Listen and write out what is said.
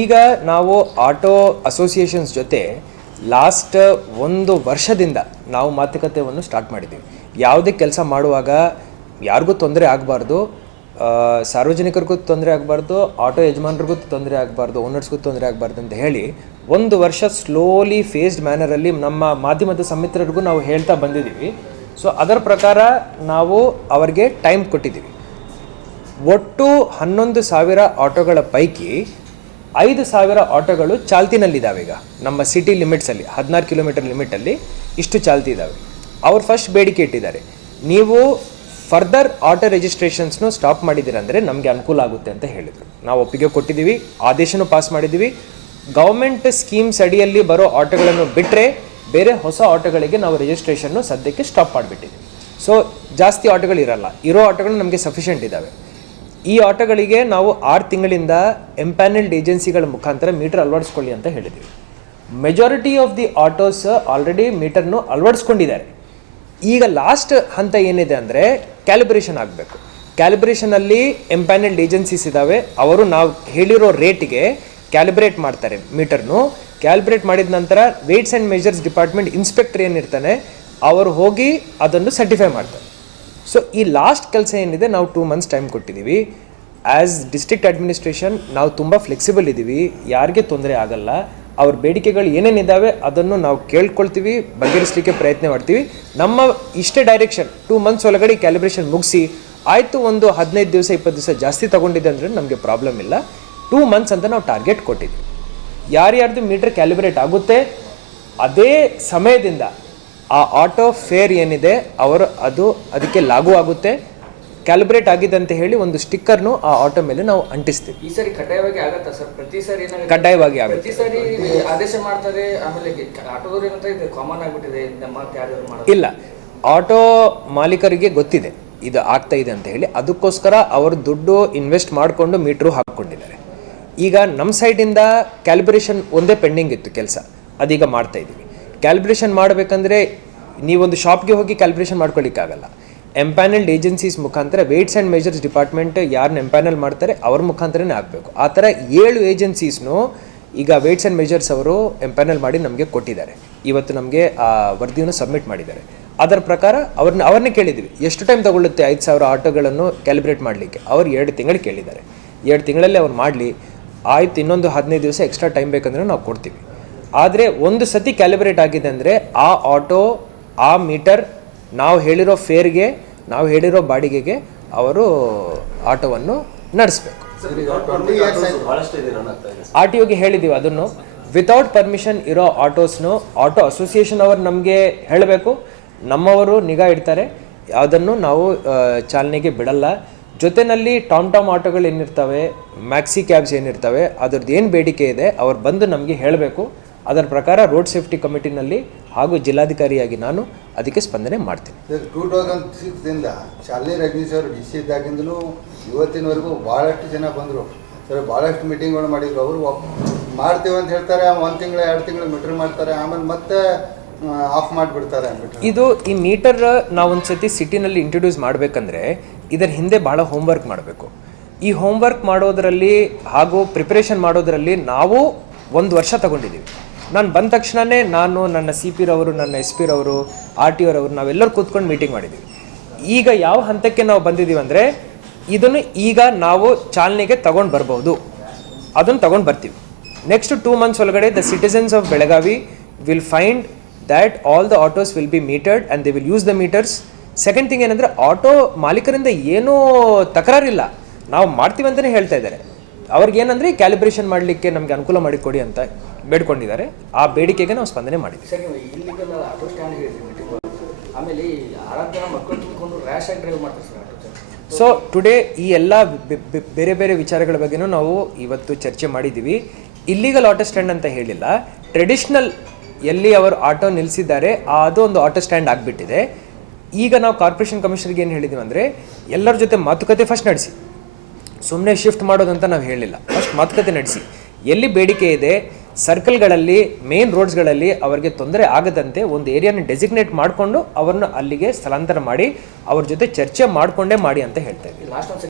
ಈಗ ನಾವು auto associations ಜೊತೆ ಲಾಸ್ಟ್ ಒಂದು ವರ್ಷದಿಂದ ನಾವು ಮಾತುಕತೆಯನ್ನು ಸ್ಟಾರ್ಟ್ ಮಾಡಿದ್ದೀವಿ. ಯಾವುದೇ ಕೆಲಸ ಮಾಡುವಾಗ ಯಾರಿಗೂ ತೊಂದರೆ ಆಗಬಾರ್ದು, ಸಾರ್ವಜನಿಕರಿಗೂ ತೊಂದರೆ ಆಗಬಾರ್ದು, ಆಟೋ ಯಜಮಾನರಿಗೂ ತೊಂದರೆ ಆಗಬಾರ್ದು, ಓನರ್ಸ್ಗೂ ತೊಂದರೆ ಆಗಬಾರ್ದು ಅಂತ ಹೇಳಿ ಒಂದು ವರ್ಷ ಸ್ಲೋಲಿ ಫೇಸ್ಡ್ ಮ್ಯಾನರಲ್ಲಿ ನಮ್ಮ ಮಾಧ್ಯಮದ ಸಮಿತ್ರರಿಗೂ ನಾವು ಹೇಳ್ತಾ ಬಂದಿದ್ದೀವಿ. ಸೊ ಅದರ ಪ್ರಕಾರ ನಾವು ಅವರಿಗೆ ಟೈಮ್ ಕೊಟ್ಟಿದ್ದೀವಿ. ಒಟ್ಟು 11,000 ಆಟೋಗಳ ಪೈಕಿ 5,000 ಆಟೋಗಳು ಚಾಲ್ತಿನಲ್ಲಿದ್ದಾವೆ. ಈಗ ನಮ್ಮ ಸಿಟಿ ಲಿಮಿಟ್ಸಲ್ಲಿ 16 ಕಿಲೋಮೀಟರ್ ಲಿಮಿಟಲ್ಲಿ ಇಷ್ಟು ಚಾಲ್ತಿ ಇದ್ದಾವೆ. ಅವ್ರು ಫಸ್ಟ್ ಬೇಡಿಕೆ ಇಟ್ಟಿದ್ದಾರೆ, ನೀವು ಫರ್ದರ್ ಆಟೋ ರಿಜಿಸ್ಟ್ರೇಷನ್ಸ್ನು ಸ್ಟಾಪ್ ಮಾಡಿದ್ದೀರಂದರೆ ನಮಗೆ ಅನುಕೂಲ ಆಗುತ್ತೆ ಅಂತ ಹೇಳಿದರು. ನಾವು ಒಪ್ಪಿಗೆ ಕೊಟ್ಟಿದ್ದೀವಿ, ಆದೇಶನೂ ಪಾಸ್ ಮಾಡಿದ್ದೀವಿ. ಗೌರ್ಮೆಂಟ್ ಸ್ಕೀಮ್ಸ್ ಅಡಿಯಲ್ಲಿ ಬರೋ ಆಟೋಗಳನ್ನು ಬಿಟ್ಟರೆ ಬೇರೆ ಹೊಸ ಆಟೋಗಳಿಗೆ ನಾವು ರಿಜಿಸ್ಟ್ರೇಷನ್ನು ಸದ್ಯಕ್ಕೆ ಸ್ಟಾಪ್ ಮಾಡಿಬಿಟ್ಟಿದ್ದೀವಿ. ಸೊ ಜಾಸ್ತಿ ಆಟೋಗಳಿರಲ್ಲ, ಇರೋ ಆಟೋಗಳು ನಮಗೆ ಸಫಿಷಿಯೆಂಟ್ ಇದ್ದಾವೆ. ಈ ಆಟೋಗಳಿಗೆ ನಾವು 6 ತಿಂಗಳಿಂದ ಎಂಪ್ಯಾನಲ್ಡ್ ಏಜೆನ್ಸಿಗಳ ಮುಖಾಂತರ ಮೀಟರ್ ಅಳವಡಿಸ್ಕೊಳ್ಳಿ ಅಂತ ಹೇಳಿದ್ದೀವಿ. Majority of the autos already ಮೀಟರ್ನು ಅಳವಡಿಸ್ಕೊಂಡಿದ್ದಾರೆ. ಈಗ ಲಾಸ್ಟ್ ಹಂತ ಏನಿದೆ ಅಂದರೆ ಕ್ಯಾಲಿಬ್ರೇಷನ್ ಆಗಬೇಕು. ಕ್ಯಾಲಿಬ್ರೇಷನಲ್ಲಿ ಎಂಪ್ಯಾನಲ್ಡ್ ಏಜೆನ್ಸೀಸ್ ಇದ್ದಾವೆ, ಅವರು ನಾವು ಹೇಳಿರೋ ರೇಟಿಗೆ ಕ್ಯಾಲಿಬ್ರೇಟ್ ಮಾಡ್ತಾರೆ ಮೀಟರ್ನು. ಕ್ಯಾಲಿಬ್ರೇಟ್ ಮಾಡಿದ ನಂತರ weights and measures department inspector ಏನಿರ್ತಾನೆ ಅವರು ಹೋಗಿ ಅದನ್ನು ಸರ್ಟಿಫೈ ಮಾಡ್ತಾರೆ. ಸೊ ಈ ಲಾಸ್ಟ್ ಕೆಲಸ ಏನಿದೆ ನಾವು 2 ಮಂತ್ಸ್ ಟೈಮ್ ಕೊಟ್ಟಿದ್ದೀವಿ. ಆ್ಯಸ್ ಡಿಸ್ಟ್ರಿಕ್ಟ್ ಅಡ್ಮಿನಿಸ್ಟ್ರೇಷನ್ ನಾವು ತುಂಬ ಫ್ಲೆಕ್ಸಿಬಲ್ ಇದ್ದೀವಿ, ಯಾರಿಗೆ ತೊಂದರೆ ಆಗಲ್ಲ. ಅವ್ರ ಬೇಡಿಕೆಗಳು ಏನೇನಿದ್ದಾವೆ ಅದನ್ನು ನಾವು ಕೇಳ್ಕೊಳ್ತೀವಿ, ಬಗೆಹರಿಸಲಿಕ್ಕೆ ಪ್ರಯತ್ನ ಮಾಡ್ತೀವಿ. ನಮ್ಮ ಇಷ್ಟೇ ಡೈರೆಕ್ಷನ್ 2 ಮಂತ್ಸ್ ಒಳಗಡೆ ಕ್ಯಾಲಿಬ್ರೇಷನ್ ಮುಗಿಸಿ ಆಯಿತು, ಒಂದು 15 ದಿವಸ 20 ದಿವಸ ಜಾಸ್ತಿ ತೊಗೊಂಡಿದೆ ಅಂದರೆ ನಮಗೆ ಪ್ರಾಬ್ಲಮ್ ಇಲ್ಲ. 2 ಮಂತ್ಸ್ ಅಂತ ನಾವು ಟಾರ್ಗೆಟ್ ಕೊಟ್ಟಿದ್ದೀವಿ. ಯಾರ್ಯಾರ್ದು ಮೀಟರ್ ಕ್ಯಾಲಿಬ್ರೇಟ್ ಆಗುತ್ತೆ ಅದೇ ಸಮಯದಿಂದ ಆ ಆಟೋ ಫೇರ್ ಏನಿದೆ ಅವರು ಅದಕ್ಕೆ ಲಾಗೂ ಆಗುತ್ತೆ. ಕ್ಯಾಲಿಬ್ರೇಟ್ ಆಗಿದೆ ಅಂತ ಹೇಳಿ ಒಂದು ಸ್ಟಿಕ್ಕರ್ನು ಆ ಆಟೋ ಮೇಲೆ ನಾವು ಅಂಟಿಸ್ತೀವಿ. ಈ ಸರಿ ಕಡ್ಡಾಯವಾಗಿ ಆಗುತ್ತಾ ಸರ್? ಪ್ರತಿ ಸರಿ ಕಡ್ಡಾಯವಾಗಿ ಆಗುತ್ತೆ. ಪ್ರತಿ ಸರಿ ಆದೇಶ ಮಾಡ್ತಾರೆ, ಆಮೇಲೆ ಆಟೋದವ್ರು ಏನಂತ ಇದು ಕಾಮನ್ ಆಗಿಬಿಟ್ಟಿದೆ, ಮತ್ತೆ ಯಾರು ಮಾಡೋದು ಇಲ್ಲ. ಆಟೋ ಮಾಲೀಕರಿಗೆ ಗೊತ್ತಿದೆ ಇದು ಆಗ್ತಾ ಇದೆ ಅಂತ ಹೇಳಿ, ಅದಕ್ಕೋಸ್ಕರ ಅವರು ದುಡ್ಡು ಇನ್ವೆಸ್ಟ್ ಮಾಡಿಕೊಂಡು ಮೀಟ್ರು ಹಾಕ್ಕೊಂಡಿದ್ದಾರೆ. ಈಗ ನಮ್ಮ ಸೈಡಿಂದ ಕ್ಯಾಲಿಬ್ರೇಷನ್ ಒಂದೇ ಪೆಂಡಿಂಗ್ ಇತ್ತು ಕೆಲಸ, ಅದೀಗ ಮಾಡ್ತಾ ಇದ್ದೀವಿ. ಕ್ಯಾಲಿಬ್ರೇಷನ್ ಮಾಡಬೇಕಂದ್ರೆ ನೀವೊಂದು ಶಾಪ್ಗೆ ಹೋಗಿ ಕ್ಯಾಲಿಬ್ರೇಷನ್ ಮಾಡ್ಕೊಳ್ಳಿಕ್ಕಾಗಲ್ಲ. ಎಂಪ್ಯಾನಲ್ಡ್ ಏಜೆನ್ಸೀಸ್ ಮುಖಾಂತರ ವೇಟ್ಸ್ ಆ್ಯಂಡ್ ಮೆಜರ್ಸ್ ಡಿಪಾರ್ಟ್ಮೆಂಟ್ ಯಾರನ್ನ ಎಂಪ್ಯಾನಲ್ ಮಾಡ್ತಾರೆ ಅವ್ರ ಮುಖಾಂತರನೇ ಆಗಬೇಕು. ಆ ಥರ 7 ಏಜೆನ್ಸೀಸ್ನು ಈಗ ವೇಟ್ಸ್ ಆ್ಯಂಡ್ ಮೆಜರ್ಸ್ ಅವರು ಎಂಪ್ಯಾನಲ್ ಮಾಡಿ ನಮಗೆ ಕೊಟ್ಟಿದ್ದಾರೆ. ಇವತ್ತು ನಮಗೆ ಆ ವರದಿಯನ್ನು ಸಬ್ಮಿಟ್ ಮಾಡಿದ್ದಾರೆ. ಅದರ ಪ್ರಕಾರ ಅವ್ರನ್ನೇ ಕೇಳಿದ್ವಿ, ಎಷ್ಟು ಟೈಮ್ ತಗೊಳ್ಳುತ್ತೆ 5,000 ಆಟೋಗಳನ್ನು ಕ್ಯಾಲಿಬ್ರೇಟ್ ಮಾಡಲಿಕ್ಕೆ. ಅವ್ರು 2 ತಿಂಗಳು ಕೇಳಿದ್ದಾರೆ. 2 ತಿಂಗಳಲ್ಲಿ ಅವ್ರು ಮಾಡಲಿ, ಆಯ್ತು ಇನ್ನೊಂದು 15 ದಿವಸ ಎಕ್ಸ್ಟ್ರಾ ಟೈಮ್ ಬೇಕಂದ್ರೆ ನಾವು ಕೊಡ್ತೀವಿ. ಆದರೆ ಒಂದು ಸತಿ ಕ್ಯಾಲಿಬ್ರೇಟ್ ಆಗಿದೆ ಅಂದರೆ ಆ ಆಟೋ ಆ ಮೀಟರ್ ನಾವು ಹೇಳಿರೋ ಫೇರ್ಗೆ ನಾವು ಹೇಳಿರೋ ಬಾಡಿಗೆಗೆ ಅವರು ಆಟೋವನ್ನು ನಡೆಸಬೇಕು. ಆರ್ ಟಿ ಒಗೆ ಹೇಳಿದ್ದೀವಿ ಅದನ್ನು. ವಿತೌಟ್ ಪರ್ಮಿಷನ್ ಇರೋ ಆಟೋಸ್ನು ಆಟೋ ಅಸೋಸಿಯೇಷನ್ ಅವರು ನಮಗೆ ಹೇಳಬೇಕು, ನಮ್ಮವರು ನಿಗಾ ಇಡ್ತಾರೆ, ಅದನ್ನು ನಾವು ಚಾಲನೆಗೆ ಬಿಡಲ್ಲ. ಜೊತೆಯಲ್ಲಿ ಟಾಮ್ ಆಟೋಗಳು ಏನಿರ್ತವೆ, ಮ್ಯಾಕ್ಸಿ ಕ್ಯಾಬ್ಸ್ ಏನಿರ್ತವೆ, ಅದ್ರದ್ದು ಏನು ಬೇಡಿಕೆ ಇದೆ ಅವ್ರು ಬಂದು ನಮಗೆ ಹೇಳಬೇಕು. ಅದರ ಪ್ರಕಾರ ರೋಡ್ ಸೇಫ್ಟಿ ಕಮಿಟಿನಲ್ಲಿ ಹಾಗೂ ಜಿಲ್ಲಾಧಿಕಾರಿಯಾಗಿ ನಾನು ಅದಕ್ಕೆ ಸ್ಪಂದನೆ ಮಾಡ್ತೀನಿ. 2006ದಿಂದ ಶಾಲೆ ರಜನೀಶ್ ಅವರು ಡಿ ಸಿ ಇದ್ದಾಗಿಂದಲೂ ಇವತ್ತಿನವರೆಗೂ ಭಾಳಷ್ಟು ಜನ ಬಂದರು ಸರ್, ಭಾಳಷ್ಟು ಮೀಟಿಂಗ್ಗಳು ಮಾಡಿದ್ರು. ಅವರು ಮಾಡ್ತೀವಿ ಅಂತ ಹೇಳ್ತಾರೆ, 1 ತಿಂಗಳು 2 ತಿಂಗಳು ಮೀಟರ್ ಮಾಡ್ತಾರೆ, ಆಮೇಲೆ ಮತ್ತೆ ಆಫ್ ಮಾಡಿಬಿಡ್ತಾರೆ. ಇದು ಈ ಮೀಟರ್ ನಾವೊಂದು ಸತಿ ಸಿಟಿನಲ್ಲಿ ಇಂಟ್ರೊಡ್ಯೂಸ್ ಮಾಡಬೇಕಂದ್ರೆ ಇದರ ಹಿಂದೆ ಭಾಳ ಹೋಮ್ವರ್ಕ್ ಮಾಡಬೇಕು. ಈ ಹೋಮ್ವರ್ಕ್ ಮಾಡೋದರಲ್ಲಿ ಹಾಗೂ ಪ್ರಿಪ್ರೇಷನ್ ಮಾಡೋದರಲ್ಲಿ ನಾವು 1 ವರ್ಷ ತಗೊಂಡಿದ್ದೀವಿ. ನಾನು ಬಂದ ತಕ್ಷಣವೇ ನಾನು ನನ್ನ ಸಿ ಪಿ ರವರು, ನನ್ನ ಎಸ್ ಪಿ ರವರು, ಆರ್ ಟಿ ಒರವರು ನಾವೆಲ್ಲರೂ ಕೂತ್ಕೊಂಡು ಮೀಟಿಂಗ್ ಮಾಡಿದ್ದೀವಿ. ಈಗ ಯಾವ ಹಂತಕ್ಕೆ ನಾವು ಬಂದಿದ್ದೀವಿ ಅಂದರೆ ಇದನ್ನು ಈಗ ನಾವು ಚಾಲನೆಗೆ ತಗೊಂಡು ಬರ್ಬೋದು, ಅದನ್ನು ತಗೊಂಡು ಬರ್ತೀವಿ. ನೆಕ್ಸ್ಟ್ 2 ಮಂತ್ಸ್ ಒಳಗಡೆ the citizens of Belagavi will find that all the autos will be metered and they will use the meters. Second thing ಏನಂದರೆ ಆಟೋ ಮಾಲೀಕರಿಂದ ಏನೂ ತಕರಾರಿಲ್ಲ, ನಾವು ಮಾಡ್ತೀವಿ ಅಂತಲೇ ಹೇಳ್ತಾ ಇದ್ದಾರೆ. ಅವ್ರಿಗೇನಂದರೆ ಕ್ಯಾಲಿಬ್ರೇಷನ್ ಮಾಡಲಿಕ್ಕೆ ನಮಗೆ ಅನುಕೂಲ ಮಾಡಿಕೊಡಿ ಅಂತ ಬೇಡ್ಕೊಂಡಿದ್ದಾರೆ. ಆ ಬೇಡಿಕೆಗೆ ನಾವು ಸ್ಪಂದನೆ ಮಾಡಿದ್ವಿ. ಸರ್, ನೀವು ಇಲ್ಲಿಗಲ್ ಆಟೋ ಸ್ಟ್ಯಾಂಡ್ ಹೇಳಿದ್ರಿ ಮೀಟಿಂಗ್, ಆಮೇಲೆ 6 ಜನ ಮಕ್ಕಳು ತಿಳ್ಕೊಂಡು ರ್ಯಾಶ್ ಆಗಿ ಡ್ರೈವ್ ಮಾಡ್ತಾರೆ ಸರ್ ಆಟೋ. ಸೊ ಟುಡೇ ಈ ಎಲ್ಲ ಬೇರೆ ಬೇರೆ ವಿಚಾರಗಳ ಬಗ್ಗೆನೂ ನಾವು ಇವತ್ತು ಚರ್ಚೆ ಮಾಡಿದ್ದೀವಿ. ಇಲ್ಲಿಗಲ್ ಆಟೋ ಸ್ಟ್ಯಾಂಡ್ ಅಂತ ಹೇಳಿಲ್ಲ, ಟ್ರೆಡಿಷ್ನಲ್ ಎಲ್ಲಿ ಅವರು ಆಟೋ ನಿಲ್ಲಿಸಿದ್ದಾರೆ ಅದು ಒಂದು ಆಟೋ ಸ್ಟ್ಯಾಂಡ್ ಆಗಿಬಿಟ್ಟಿದೆ. ಈಗ ನಾವು ಕಾರ್ಪೊರೇಷನ್ ಕಮಿಷನರ್ಗೆ ಏನು ಹೇಳಿದ್ದೀವಿ ಅಂದರೆ ಎಲ್ಲರ ಜೊತೆ ಮಾತುಕತೆ ಫಸ್ಟ್ ನಡೆಸಿ, ಸುಮ್ಮನೆ ಶಿಫ್ಟ್ ಮಾಡೋದಂತ ನಾವು ಹೇಳಿಲ್ಲ. ಫಸ್ಟ್ ಮಾತುಕತೆ ನಡೆಸಿ, ಎಲ್ಲಿ ಬೇಡಿಕೆ ಇದೆ ಸರ್ಕಲ್ಗಳಲ್ಲಿ, ಮೇನ್ ರೋಡ್ಸ್ಗಳಲ್ಲಿ ಅವರಿಗೆ ತೊಂದರೆ ಆಗದಂತೆ ಒಂದು ಏರಿಯಾನ ಡೆಸಿಗ್ನೇಟ್ ಮಾಡಿಕೊಂಡು ಅವ್ರನ್ನ ಅಲ್ಲಿಗೆ ಸ್ಥಳಾಂತರ ಮಾಡಿ ಅವ್ರ ಜೊತೆ ಚರ್ಚೆ ಮಾಡಿಕೊಂಡೇ ಮಾಡಿ ಅಂತ ಹೇಳ್ತಾ ಇದ್ದೀವಿ.